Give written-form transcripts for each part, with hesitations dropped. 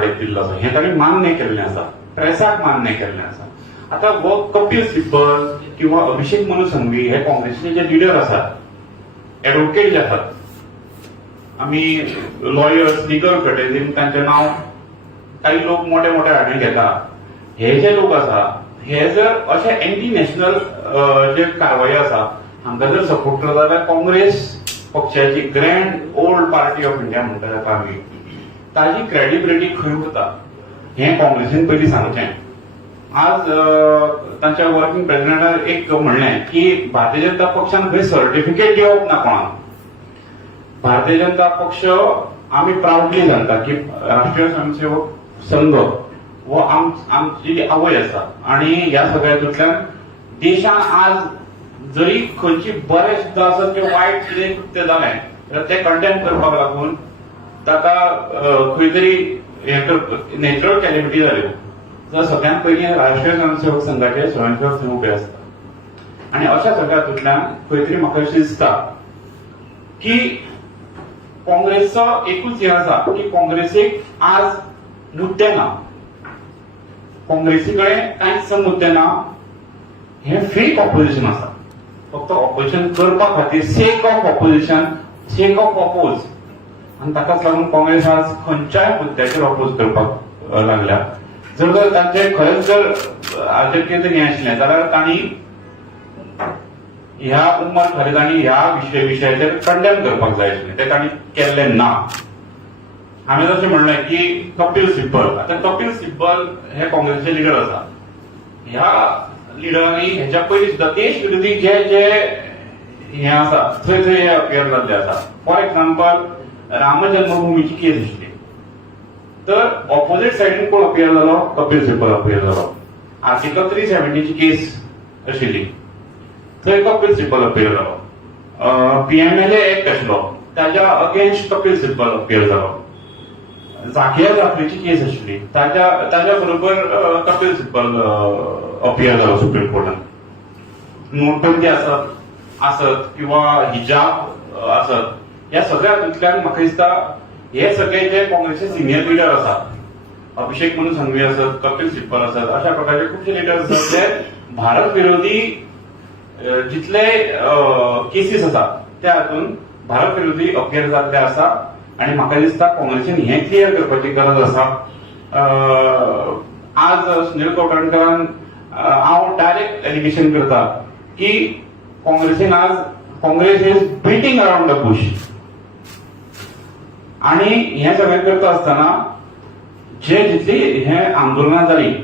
वाटेक दिल्लो आसा हें तांणी मान्य केल्लें आसा, प्रेसाक मान्य केल्लें आसा. आता हो कपिल सिब्बल किंवा अभिषेक मनु संघवी हे काँग्रेसीचे जे लिडर आसात, एडव्होकेट जे आसात, आमी लॉयर्स लिगल फ्रेटर्निटीन तांचें नांव काही लोक मोठे मोठे हाडून घेता. हे जे लोक आसा हे जर अशे एंटी नॅशनल जे कारवाई आसा हांकां जर सपोर्ट करता जाल्यार काँग्रेस पक्षाची grand old party of India म्हणटा ताका आमी, ताजी क्रेडिबिलिटी खंय वता हें काँग्रेसीन पयलीं सांगचें. आज तांच्या वर्किंग प्रेसिडेंटान एक म्हणलें की भारतीय जनता पक्षान खंय सर्टिफिकेट दिवप ना कोणाक. भारतीय जनता पक्ष आमी प्राउडली सांगता की राष्ट्रीय स्वयंसेवक संघ हो आमची आवय आसा आणि ह्या सगळ्यातूंतल्यान देशान आज जरी खंयची बरें सुद्दां आसत किंवा वायट कितें कृत्य जालें जाल्यार ते कंडेम करपाक लागून ताका खंय तरी नॅचरल कॅलिमिटी जाल्यो जाल्यार सगळ्यांत पयलीं राष्ट्रीय स्वयंसेवक संघाचे स्वयंसेवक संघ उबे आसता. आनी अशा सगळ्यातूंतल्यान खंय तरी म्हाका अशें दिसता की काँग्रेसचो एकूच हें आसा की काँग्रेसीक आज मुद्दे ना, काँग्रेसी कडेन कांयच मुद्दे ना. हें फेक ऑपोजिशन आसा, फक्त ऑपोजिशन करपा खातीर sake of opposition, sake of oppose. आनी ताकाच लागून काँग्रेस आज खंयच्याय मुद्द्याचेर ऑपोज करपाक लागल्या. जर तांचे खरेंच जर हाजेर कितें हें आशिल्लें जाल्यार तांणी ह्या उमर खरेदांनी ह्या विशयाचेर कंडेम करपाक जाय आशिल्लें, ते तांणी केल्लें ना. हांवें जशें म्हणलें की कपिल सिब्बल, आतां कपिल सिब्बल हे काँग्रेसीचे लिडर आसा. ह्या लिडरांनी हेच्या पयलीं सुद्दां देश विरोधी जे जे हें आसा थंय थंय हे अपियर जाल्ले आसा. फॉर एक्झाम्पल राम जन्मभुमीची केस आशिल्ली तर ऑपोजीट सायडीन कोण अपियर जालो? कपिल सिब्बल अपियर जालो. आर्टिकल 370 ची केस आशिल्ली थंय कपिल सिब्बल अपियर जालो. PMLA एक्ट आशिल्लो ताच्या अगेन्स्ट कपिल सिब्बल अपियर जालो. जाकिया जाफरीची केस आशिल्ली ताच्या बरोबर कपिल सिब्बल अपियर जालो सुप्रीम कोर्टान. नोटबंदी आसत किंवा हिजाब आसत, ह्या सगळ्या हातूंतल्यान म्हाका दिसता हे सगळे जे काँग्रेसचे सिनियर लिडर आसात, अभिषेक मनु संघवी आसत, कपिल सिब्बल आसत, अशा प्रकारचे खुबशे लिडर्स आसात जे भारत विरोधी जितले केसीस आसा त्या हातून भारत विरोधी अपियर जाल्ले आसा. आणि म्हाका दिसता काँग्रेसीन हें क्लियर करपाची गरज आसा. आज सुनील कोटणकरान हांव डायरेक्ट एलिगेशन करता की काँग्रेसीन आज Congress is beating around the Bush. आणि हें सगळें करता आसतना जे जितली हें आंदोलनां जाली,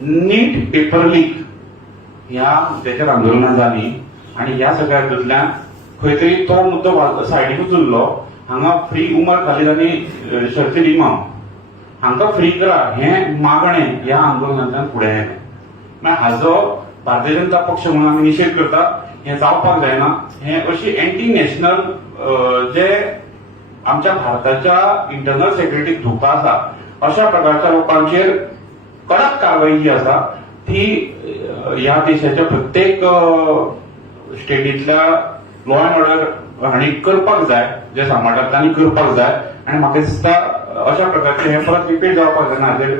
नीट पेपर लीक ह्या मुद्द्याचेर आंदोलनां जाली आणि ह्या सगळ्या हातूंतल्यान खंय तरी तो मुद्दो सायडीकूच उरलो. हांगा फ्री उमर खालीद आनी शर्जील इमाम हांकां फ्री करा हें मागणें ह्या आंदोलनांतल्यान फुडें येलें. मागीर हाजो भारतीय जनता पक्ष म्हणून आमी निशेध करता. हें जावपाक जायना. हें अशी एंटी नॅशनल जे आमच्या भारताच्या इंटरनल सेक्युरिटीक धोका आसा अशा प्रकारच्या लोकांचेर कडक कारवाई जी आसा ती ह्या देशाच्या प्रत्येक स्टेटीतल्या लॉ अँड ऑर्डर हांणी करपाक जाय, जे सांबाळटात तांणी करपाक जाय. आनी म्हाका दिसता अशा प्रकारचे हें परत रिपीट जावपाक जायना हाजेर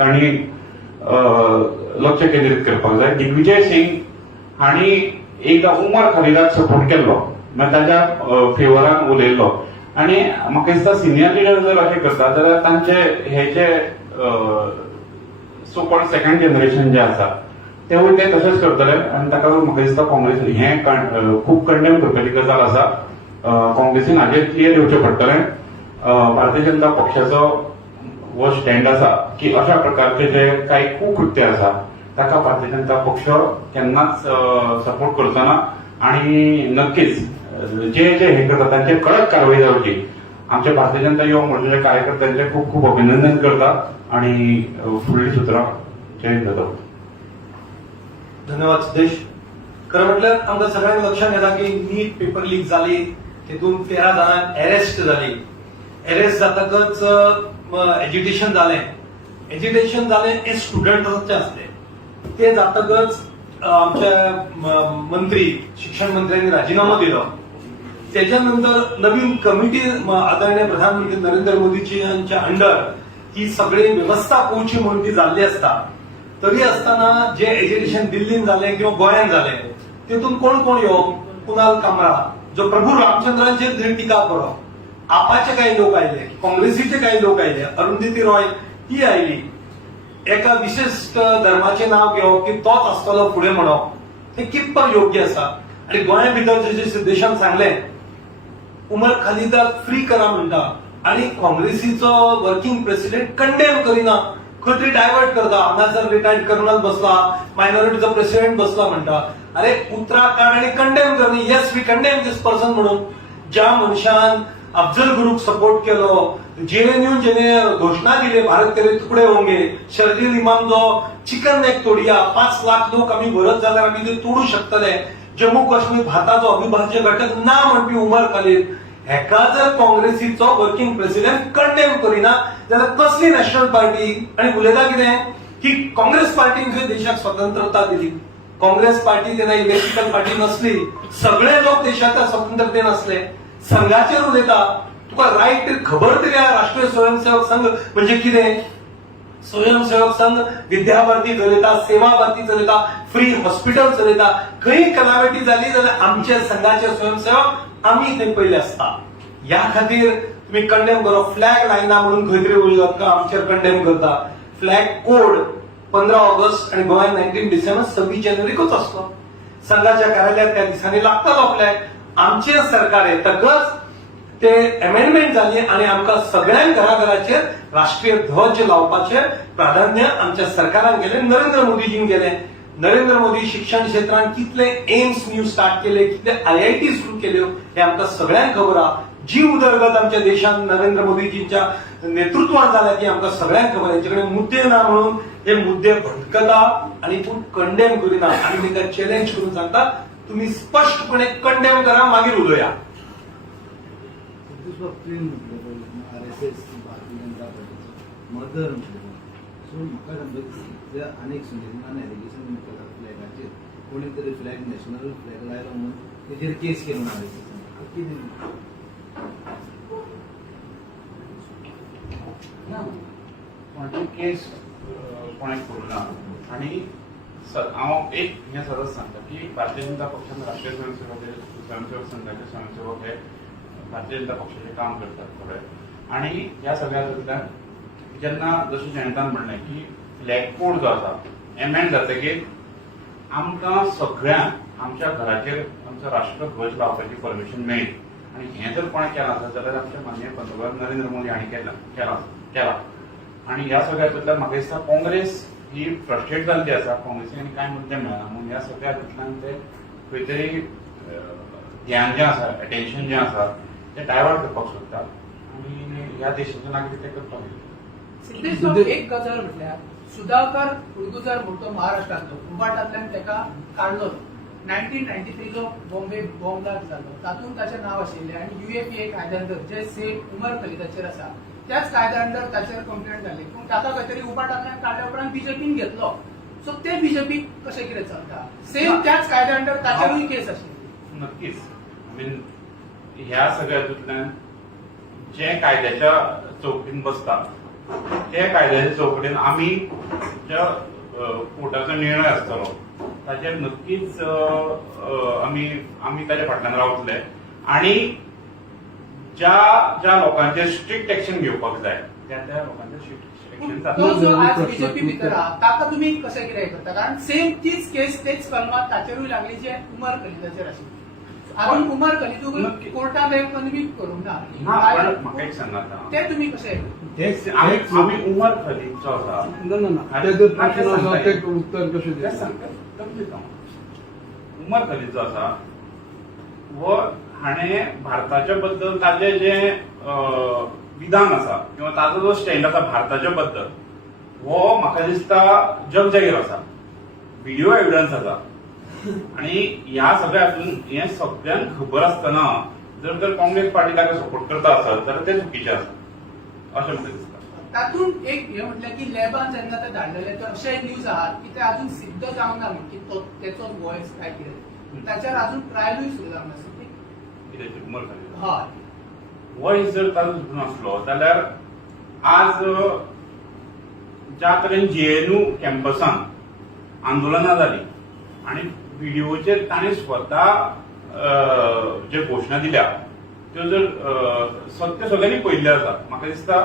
तांणी लक्ष केंद्रीत करपाक जाय. दिग्विजय सिंग हांणी एकदां उमर खालिदाक सपोर्ट केल्लो, मागीर ताच्या फेवरान उलयल्लो. आनी म्हाका दिसता सिनियर लिडर जर अशें करता जाल्यार तांचे हे जे सो कॉल्ड सेकंड जनरेशन जे आसा तेवूय ते तशेंच करतले. आनी ताका लागून म्हाका दिसता काँग्रेस हें खूब कंडेम करपाची गजाल आसा. काँग्रेसीन हाजेर क्लियर येवचें पडटलें. भारतीय जनता पक्षाचो हो स्टँड आसा की अशा प्रकारचे जे काही कुकृत्य आसा ताका भारतीय जनता पक्ष केन्नाच सपोर्ट करचो ना. आनी नक्कीच जे जे हे करता तांचेर कडक कारवाई जावची. आमच्या भारतीय जनता युवा मोर्चाच्या कार्यकर्त्यांचे खूप खूप अभिनंदन करता आणि फुडली सुत्रां जय हिंद. धन्यवाद सिद्धेश. खरं म्हटल्यार आमकां सगळ्यांक लक्षात येता की नीट पेपर लीक जाली, तेतून 13 जाणांक अरेस्ट जाली. अरेस्ट जातकच एज्युटेशन जालें. एज्युटेशन जालें हे स्टुडंटांचे आसले. ते जातकच आमचे मंत्री शिक्षण मंत्र्यांनी राजीनामो दिलो. त्याच्यानंतर नवीन कमिटी आदरणीय प्रधानमंत्री नरेंद्र मोदीजी यांच्या अंडर ही सगळी व्यवस्था पोवची म्हणून ती जाल्ली असता तरी असताना जे एज्युकेशन दिल्लीन झाले किंवा गोंयान झाले तितून कोण कोण येवप कुणाल कामरा जो प्रभू रामचंद्रांचेर जरी टिका करप आपाचे काही लोक आयले काँग्रेसीचे काही लोक आयले अरुंधती रॉय ही आयली एका विशिष्ट धर्माचे नाव घेवप की तोच आसतलो फुडें म्हणप हे कितपत योग्य आसा आणि गोंया भितर जशें सिद्धेशान सांगलें उमर खालिदाक फ्री करा म्हणटा आणि काँग्रेसीचो वर्किंग प्रेसिडेंट कंडेम करिना खंय तरी डायवर्ट करता हांगासर रिटायर्ड कर्नल बसला मायनॉरिटीचो प्रेसिडेंट बसला म्हणटा अरे उत्तराखंड आणि कंडेम करनी yes we condemn this person म्हणून ज्या मनशान अफजल गुरूक सपोर्ट केलो जेएनयू जेने घोषणा दिली भारत तेरे तुकडे होंगे शर्जील इमाम जो चिकन नेक तोडया 5 लाख लोक आम्ही भरत जाल्यार आम्ही ते तोडू शकतले जम्मू काश्मीर भारताचो अविभाज्य घटक ना म्हणपी उमर खालीद हेका जर काँग्रेसीचो वर्किंग प्रेसिडेंट कंडेम करिना जाल्यार कसली नॅशनल पार्टी आणि उलयता कितें की काँग्रेस पार्टीन खंय देशाक स्वतंत्रता दिली काँग्रेस पार्टी तेन्ना इलेक्ट्रिकल पार्टी नसली सगळे लोक देशाच्या स्वतंत्रतेन असले संघाचेर उलयता तुका रायट खबर तरी राष्ट्रीय स्वयंसेवक संघ म्हणजे कितें स्वयंसेवक संघ विद्याभारती चलयता सेवा भारती चलयता फ्री हॉस्पिटल चलयता खंय कलामिटी जाली जाल्यार आमचे संघाचे स्वयंसेवक आम्ही ते पयले असता ह्या खातीर तुम्ही कंडेम करप फ्लॅग लायना म्हणून खंय तरी उलयतात आमचेर कंडेम करता फ्लॅग कोड 15 ऑगस्ट आणि गोंयान 19 डिसेंबर 26 जानेवारीकूच असतो संघाच्या कार्यालयात त्या दिसांनी लागतालो फ्लॅग आमचे सरकार येतकच ते अमेंडमेंट झाली आणि आमकां सगळ्यांक घराघराचेर राष्ट्रीय ध्वज लावपाचे प्राधान्य आमच्या सरकारान केले नरेंद्र मोदीजीन केले नरेंद्र मोदी शिक्षण क्षेत्रात कितले एम्स न्यू स्टार्ट केले कितले IIT सुरू केल्यो हे आमकां सगळ्यांक खबर आहा जी उदरगत आमच्या देशात नरेंद्र मोदीजींच्या नेतृत्वात जाल्या ती आमकां सगळ्यांक खबर आहे हेचे कडेन मुद्दे ना म्हणून हे मुद्दे भटकता आणि पूण कंडेम करिना आनी ताका चॅलेंज करून सांगता तुम्ही स्पष्टपणे कंडेम करा मागीर उलोवया RSS Bharatiya Janata पार्टीचो mother so म्हाका समजा अनेक सुनील एलिगेशन केला फ्लॅगाचेर कोणी तरी फ्लॅग नॅशनल फ्लॅग लायलो म्हणून तेजेर केस केलो RSS कितें कोणाची केस कोणें करूना आनी हांव एक हें सदांच सांगता की भारतीय जनता पक्षान राष्ट्रीय स्वयंसेवक संघाचे स्वयंसेवक हे भारतीय जनता पक्षाचे काम करतात थोडे आणि ह्या सगळ्यांतल्यान जेन्ना जशें जयंतान म्हणलें की फ्लॅग कोड जो आसा एमेंड जातकीर आमकां सगळ्यांक आमच्या घराचेर आमचो राष्ट्रध्वज लावपाची परमिशन मेळ्ळी आणि हें जर कोणें केलां आसत जाल्यार आमचे माननीय पंतप्रधान नरेंद्र मोदी हांणी केला आणि ह्या सगळ्यांतल्यान म्हाका दिसता काँग्रेस ही फ्रस्ट्रेट जाल्ली आसा काँग्रेसीन आनी कांय मुद्दे मेळना म्हणून ह्या सगळ्यांतल्यान ते खंय तरी ध्यान जें आसा अटेन्शन जें आसा ते डायवर्ट करपाक सोदता आनी ह्या देशाच्या नागरीक ते करपाक सिद्धेश एक गजाल म्हटल्यार सुधाकर कुडगुजार म्हणतो महाराष्ट्रांतलो कुंभाटांतल्यान तेका काडलो 1993 जो बॉम्बे बॉम्ब ब्लास्ट जालो तातूंत ताचें नांव आशिल्लें आनी UAPA कायद्यांतर जे सेम उमर खलिदाचेर आसा त्याच कायद्यांतर ताचेर कंप्लेंट जाली पूण ताका खंय तरी उपाटांतल्यान काडल्या उपरांत बीजेपीन घेतलो सो ते बीजेपी कशें कितें चलता सेम त्याच कायद्यांतर ताचेरूय केस आशिल्ली नक्कीच आय मीन ह्या सगळ्यांतल्यान जे कायद्याच्या चौकटीन बसता त्या कायद्याच्या चौकटीन आमी ज्या कोर्टाचो निर्णय आसतलो ताचेर नक्कीच आमी ताच्या फाटल्यान रावतले आणि ज्या लोकांचेर स्ट्रिक्ट एक्शन घेवपाक जाय त्या लोकांचेर स्ट्रिक्ट एक्शन तो जो जाता आज बीजेपी भितर आहा ताका तुम्ही कशें कितें करता कारण सेम तीच केस तेच कलमात ताचेरूय लागली जे उमर खलिदाचेर आशिल्ली अजून उमर खलिद कोर्टान कन्वीक करूंक ना म्हाका एक सांगात ते तुम्ही कशें आमी उमर खलीद जो आसा उमर खलीद जो आसा वो हाणें भारताच्या बद्दल ताजें जें विधान आसा किंवा ताजो जो स्टँड आसा भारताच्या बद्दल हो म्हाका दिसता जग जाहीर आसा व्हिडिओ एविडन्स आसा आणि ह्या सगळ्यातून हे सगळ्यांक खबर आसतना जर काँग्रेस पार्टी ताका सपोर्ट करता आसत जाल्यार ते चुकीचें आसा अशें म्हाका दिसता तातूंत एक हे म्हटलें की लॅबान जेन्ना ते धाडलेले तर अशें न्यूज आहात की ते अजून सिद्ध जावंक ना की तेचोच वॉयस काय कितें ताचेर अजून ट्रायलूय सुरू जावंक नासली कितेंची उमर खाली हय वय जर ताजो सुटून आसलो जाल्यार आज ज्या तरेन जेएनयू कॅम्पसान आंदोलनां जाली आणि व्हिडिओचेर ताणें स्वता जे घोशणा दिल्या त्यो जर सत्य सगळ्यांनी पळयल्ले आसा म्हाका दिसता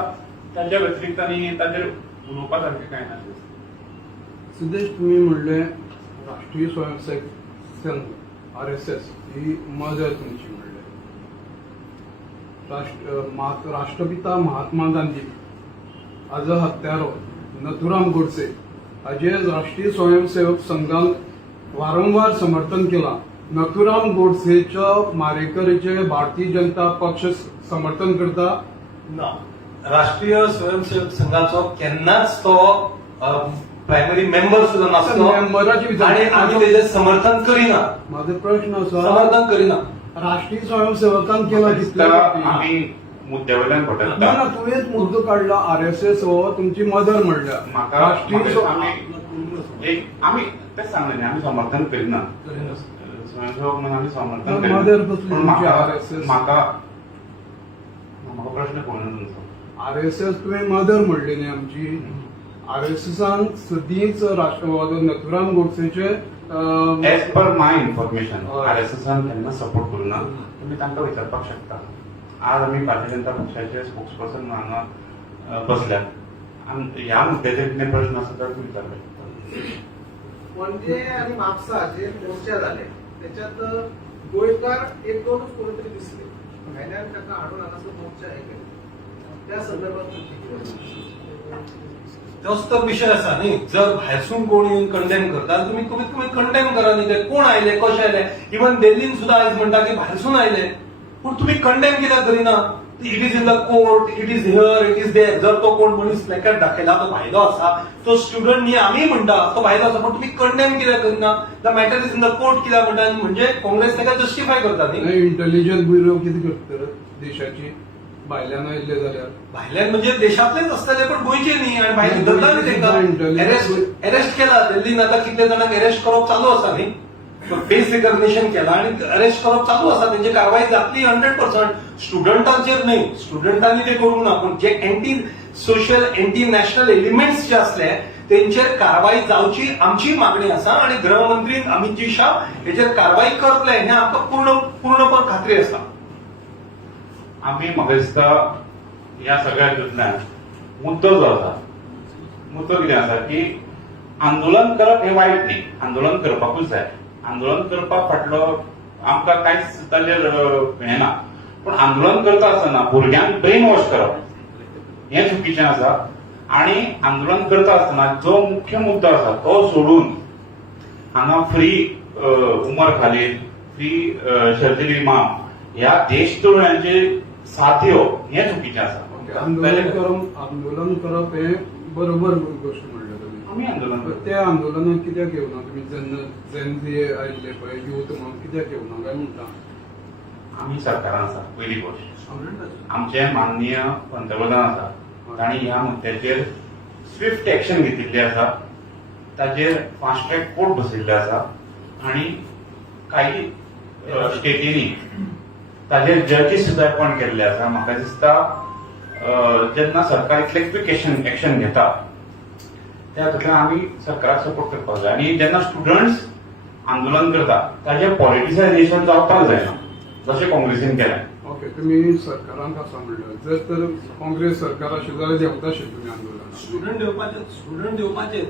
ताच्या व्यतिरिक्त आनी ताचेर उलोवपा सारकें कांय ना सिद्धेश तुम्ही म्हणले राष्ट्रीय स्वयंसेवक संघ RSS ही मदर तुमची म्हणले राष्ट्रपिता महात्मा गांधी हाजो हत्यारो नथुराम गोडसे हाजे राष्ट्रीय स्वयंसेवक संघान वारंवार समर्थन केला. नथुराम गोडसेच्या मारेकरीचे भारतीय जनता पक्ष समर्थन करता. ना राष्ट्रीय स्वयंसेवक संघाचो केन्नाच तो प्रायमरी मेंबर सुद्धा नासलो मेंबराची आणि आम्ही तेजे समर्थन करिना. माझो प्रश्न असा समर्थन करिना. राष्ट्रीय स्वयंसेवकान केला दिसता आमी मुद्द्यावयल्यान ना भटकता. ना तुवेच मुद्दो काढला RSS हो तुमची मदर म्हणल्या म्हाका आमी तेच सांगले न्ही आमी समर्थन करिना स्वयंसेवक म्हणून आमी समर्थन करिना. मदर कसली पूण तुमची म्हाका RSS? म्हाका प्रश्न कळना तुमचो. RSS तुवें मदर म्हणली न्ही आमची. RSSान सदींच राष्ट्रवादी नथुराम गोडसेचे एज पर माय इन्फॉर्मेशन हय. RSSान केन्ना सपोर्ट करूना. तुमी तांकां विचारपाक शकता. आज आमी भारतीय जनता पक्षाचे स्पोक्सपर्सन हांगा बसल्यात. ह्या मुद्द्याचेर कितें प्रश्न आसा जाल्यार तुमी विचारपाक शकता. पणजे आणि म्हापसा जे मोर्चा झाले त्याच्यात गोंयकार एक दोनच कोणीतरी दिसले भायल्यान ताका हाडून हांगासर मोर्चा हे केले त्या संदर्भात तोच तर विषय असा न्ही. जर भायरसून कोण येऊन कंडेम करता तुम्ही कमीत कमी कंडेम करा न्ही. ते कोण आयले कशे आयले. इवन दिल्लीन सुद्धा आयज म्हणटा की भायरसून आयले पूण तुम्ही कंडेम कित्याक करिना. It is in the court, it is here, it is there. जर तो कोण मनीस प्लॅकार्ड दाखयला तो भायलो आसा तो स्टुडंट न्ही आमी म्हणटा तो भायलो आसा पण तुम्ही कंडेम कित्याक करिना. The matter is in the court कित्याक म्हणटा म्हणजे काँग्रेस ताका जस्टिफाय करता न्ही. इंटेलिजन्स ब्युरो कितें करता देशाची भायल्यान आयिल्ले जाल्यार भायल्यान म्हणजे देशांतलेच असतले पण गोंयचे न्ही आणि भायर धरला न्ही तांकां. अरेस्ट केला दिल्लीन आता कितले जाणांक अरेस्ट करप चालू आसा न्ही. फेस रिकग्निशन केला आणि अरेस्ट करप चालू आसा. त्यांची कारवाई जातली 100%. स्टुडंटांचेर न्ही. स्टुडंटांनी ते करूंक ना पण जे anti social anti national elements जे असले त्यांचेर कारवाई जावची आमची मागणी आसा आणि गृहमंत्री अमित जी शाह हेचेर कारवाई करतले हे आमकां पूर्णपण खात्री आसा. आमी म्हाका दिसता ह्या सगळ्या हातूंतल्यान मुद्दो जो आसा मुद्दो कितें आसा की आंदोलन करप हें वायट न्ही. आंदोलन करपाकूच जाय. आंदोलन करपा फाटलो आमकां कांयच ताचेर हें ना. पण आंदोलन करता आसतना भुरग्यांक ब्रेन वॉश करप हें चुकीचें आसा. आणि आंदोलन करता आसतना जो मुख्य मुद्दो आसा तो सोडून हांगा फ्री उमर खालील फ्री सर्जरी इमाम ह्या देशद्रोह्यांचे साथ्यो हें चुकीचें आसा. आंदोलन करप हे बरोबर गोष्ट म्हणल्या तुम्ही. आमी आंदोलन करता. त्या आंदोलनाक कित्याक येवना तुम्ही जेन्झी आयिल्ले पळय यूथ म्हणून कित्याक येवना काय म्हणटा. आमी सरकारान आसा पयली गोष्ट. आमचे माननीय पंतप्रधान आसा तांणी ह्या मुद्द्याचेर स्विफ्ट एक्शन घेतिल्ली आसा. ताचेर फास्ट ट्रॅक कोर्ट बसयल्ले आसा आणि काही स्टेटींनी ताचेर जजीस सुद्धा अपॉइंट केल्ले आसा. म्हाका दिसता जेन्ना सरकार इतले क्विक एक्शन घेता त्या हातूंतल्यान आमी सरकाराक सपोर्ट करपाक जाय. आणि जेन्ना स्टुडंट्स आंदोलन करता ताचें पॉलिटिसायझेशन जावपाक जायना जशें काँग्रेसीन केलें. ओके तुम्ही सरकारांक आसा म्हणलं जर तर काँग्रेस सरकार आशिल्लें जाल्यार देंवताशिल्लें तुमी आंदोलन. स्टुडंट येवपाचेच.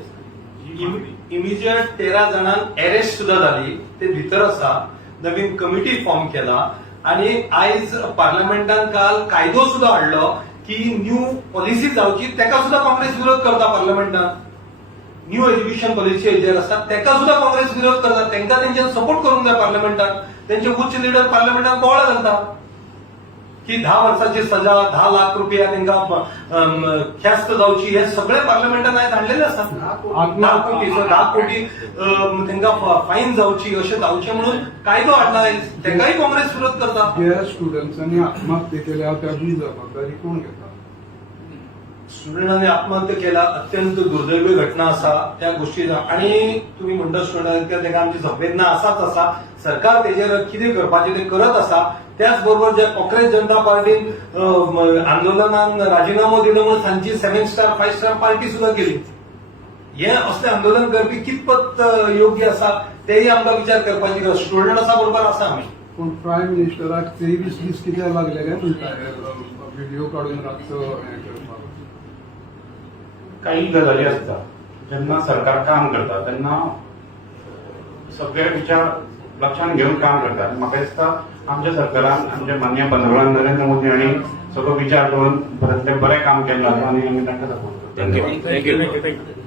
इमिजिएट 13 जाणांक अरेस्ट सुद्धा झाली. ते भितर आसा. नवीन कमिटी फॉर्म केला आणि आयज पार्लमेंटान काल कायदो सुद्धा हाडलो की न्यू पॉलिसी जावची तेका सुद्धा काँग्रेस विरोध करता पार्लमेंटान. न्यू एज्युकेशन पॉलिसी हेजेर आसा तेका सुद्धा काँग्रेस विरोध करता. तांकां तेंच्यान सपोर्ट करूंक जाय पार्लमेंटान. तेंचे उच्च लिडर पार्लमेंटान बोवाळ घालता की 10 वर्षाची सजा 10 लाख रुपया तांकां ख्यास्त जावची हे सगळे पार्लमेंटान आयज हाडलेले आसात. 10 कोटी तांकां फायन जावची अशें जावचें म्हणून कायदो हाडला आयज. तेकाय काँग्रेस विरोध करता. ज्या स्टुडंट्सांनी आत्महत्या केल्या त्याची जबाबदारी कोण घेता. स्टुडंटांनी आत्महत्या केला अत्यंत दुर्दैवी घटना आसा त्या गोष्टी. आणि तुम्ही म्हणटा स्टुडंट ताका आमची संवेदना आसाच आसा. सरकार तेजेर कितें करपाचें ते करत आसा. त्याचबरोबर ज्या काँग्रेस जनता पार्टीन आंदोलनान राजीनामो दिलो म्हणून सांची 7 स्टार 5 स्टार पार्टी सुद्धा केली. हे असले आंदोलन करपी कितपत योग्य आसा तेही आमकां विचार करपाची गरज. स्टुडंट्सा बरोबर आसा आमी. पण प्रायम मिनिस्टराक 23 दीस कित्याक लागले काय म्हणटा व्हिडिओ काढून रातचो हें करपाक. काही गजाली असतात जेन्ना सरकार काम करता तेन्ना सगळे विचार लक्षात घेऊन काम करता. आनी म्हाका दिसता आमच्या सरकारान आमचे माननीय पंतप्रधान नरेंद्र मोदी हांणी सगळो विचार करून बरें काम केल्लो आसा आनी आमी तांकां सपोर्ट करता. थँक्यू.